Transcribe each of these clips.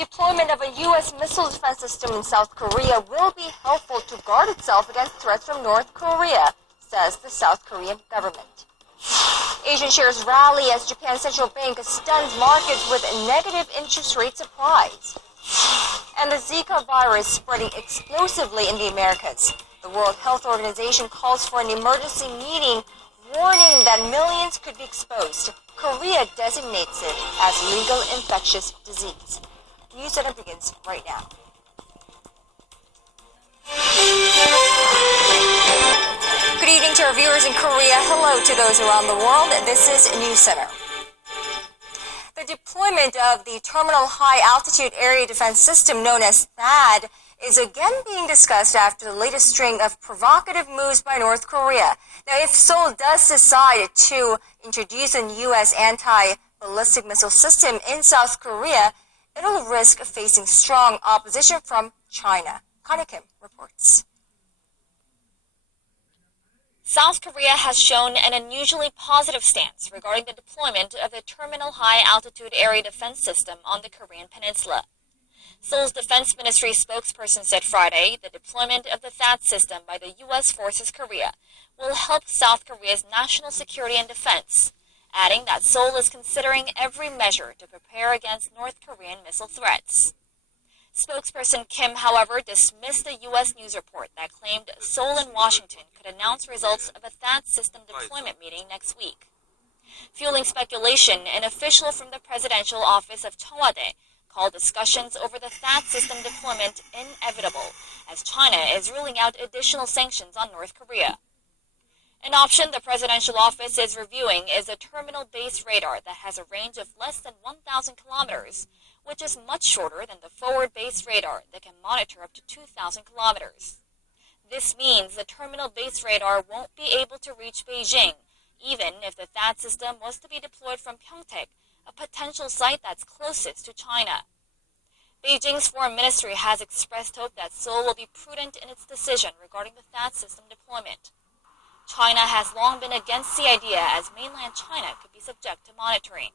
Deployment of a U.S. missile defense system in South Korea will be helpful to guard itself against threats from North Korea, says the South Korean government. Asian shares rally as Japan's central bank stuns markets with negative interest rate surprise. And the Zika virus spreading explosively in the Americas. The World Health Organization calls for an emergency meeting, warning that millions could be exposed. Korea designates it as legal infectious disease. News Center begins right now. Good evening to our viewers in Korea. Hello to those around the world. This is News Center. The deployment of the Terminal High Altitude Area Defense System known as THAAD is again being discussed after the latest string of provocative moves by North Korea. Now, if Seoul does decide to introduce a U.S. anti-ballistic missile system in South Korea, it'll risk facing strong opposition from China. Connie Kim reports. South Korea has shown an unusually positive stance regarding the deployment of the Terminal High Altitude Area Defense System on the Korean Peninsula. Seoul's Defense Ministry spokesperson said Friday the deployment of the THAAD system by the U.S. Forces Korea will help South Korea's national security and defense, adding that Seoul is considering every measure to prepare against North Korean missile threats. Spokesperson Kim, however, dismissed a U.S. news report that claimed Seoul and Washington could announce results of a THAAD system deployment meeting next week. Fueling speculation, an official from the presidential office of Cheongwade called discussions over the THAAD system deployment inevitable, as China is ruling out additional sanctions on North Korea. An option the presidential office is reviewing is a terminal-based radar that has a range of less than 1,000 kilometers, which is much shorter than the forward-based radar that can monitor up to 2,000 kilometers. This means the terminal-based radar won't be able to reach Beijing, even if the THAAD system was to be deployed from Pyeongtaek, a potential site that's closest to China. Beijing's foreign ministry has expressed hope that Seoul will be prudent in its decision regarding the THAAD system deployment. China has long been against the idea, as mainland China could be subject to monitoring.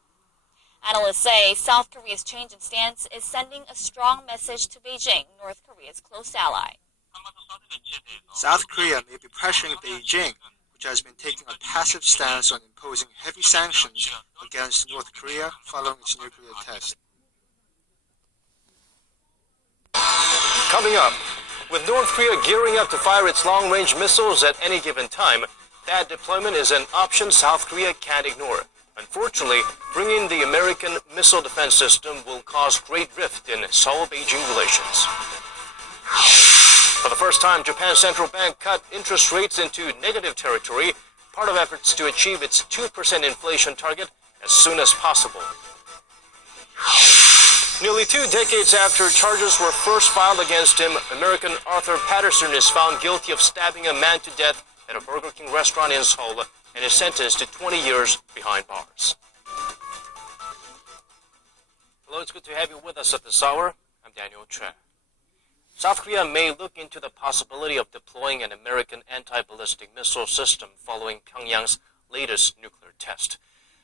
Analysts say South Korea's change in stance is sending a strong message to Beijing, North Korea's close ally. South Korea may be pressuring Beijing, which has been taking a passive stance on imposing heavy sanctions against North Korea following its nuclear test. Coming up, with North Korea gearing up to fire its long-range missiles at any given time, that deployment is an option South Korea can't ignore. Unfortunately, bringing the American missile defense system will cause great rift in Seoul-Beijing relations. For the first time, Japan's central bank cut interest rates into negative territory, part of efforts to achieve its 2% inflation target as soon as possible. Nearly 2 decades after charges were first filed against him, American Arthur Patterson is found guilty of stabbing a man to death at a Burger King restaurant in Seoul and is sentenced to 20 years behind bars. Hello, it's good to have you with us at this hour. I'm Daniel Chen. South Korea may look into the possibility of deploying an American anti-ballistic missile system following Pyongyang's latest nuclear test.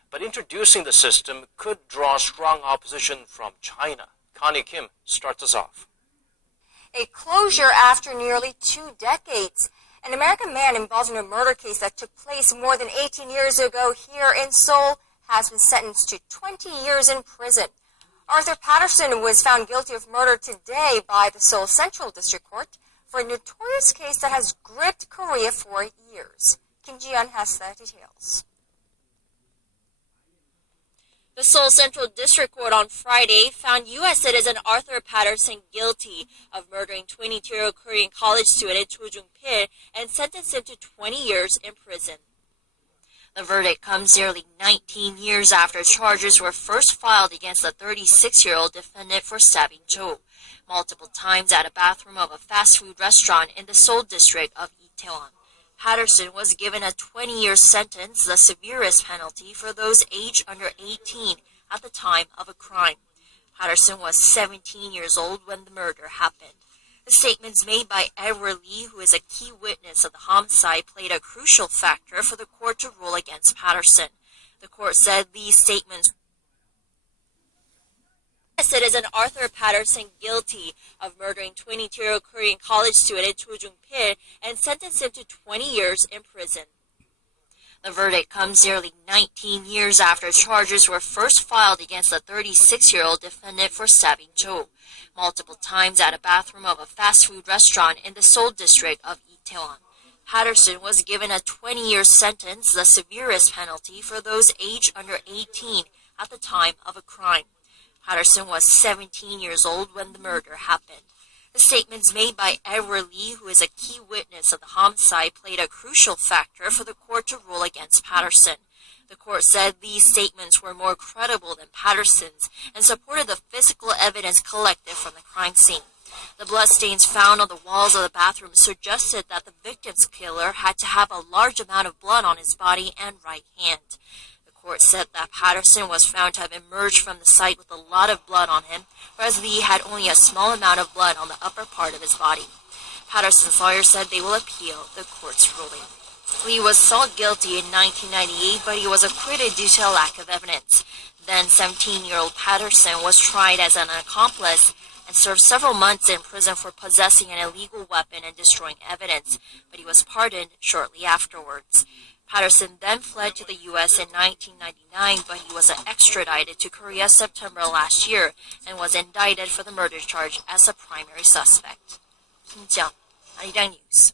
But introducing the system could draw strong opposition from China. Connie Kim starts us off. A closure after nearly 2 decades. An American man involved in a murder case that took place more than 18 years ago here in Seoul has been sentenced to 20 years in prison. Arthur Patterson was found guilty of murder today by the Seoul Central District Court for a notorious case that has gripped Korea for years. Kim Ji-yeon has the details. The Seoul Central District Court on Friday found U.S. citizen Arthur Patterson guilty of murdering 22-year-old Korean college student Cho Jung-pil and sentenced him to 20 years in prison. The verdict comes nearly 19 years after charges were first filed against the 36-year-old defendant for stabbing Cho multiple times at a bathroom of a fast food restaurant in the Seoul district of Itaewon. Patterson was given a 20-year sentence, the severest penalty for those aged under 18 at the time of a crime. Patterson was 17 years old when the murder happened. The statements made by Edward Lee, who is a key witness of the homicide, played a crucial factor for the court to rule against Patterson. The court said Lee's statements Citizen Arthur Patterson guilty of murdering 22-year-old Korean college student Cho Jung-pil and sentenced him to 20 years in prison. The verdict comes nearly 19 years after charges were first filed against the 36-year-old defendant for stabbing Cho multiple times at a bathroom of a fast food restaurant in the Seoul district of Itaewon. Patterson was given a 20-year sentence, the severest penalty for those aged under 18 at the time of a crime. Patterson was 17 years old when the murder happened. The statements made by Edward Lee, who is a key witness of the homicide, played a crucial factor for the court to rule against Patterson. The court said these statements were more credible than Patterson's and supported the physical evidence collected from the crime scene. The bloodstains found on the walls of the bathroom suggested that the victim's killer had to have a large amount of blood on his body and right hand. The court said that Patterson was found to have emerged from the site with a lot of blood on him, whereas Lee had only a small amount of blood on the upper part of his body. Patterson's lawyer said they will appeal the court's ruling. Lee was sought guilty in 1998, but he was acquitted due to a lack of evidence. Then 17-year-old Patterson was tried as an accomplice and served several months in prison for possessing an illegal weapon and destroying evidence, but he was pardoned shortly afterwards. Patterson then fled to the U.S. in 1999, but he was extradited to Korea September last year and was indicted for the murder charge as a primary suspect. Kim Jung, Arirang News.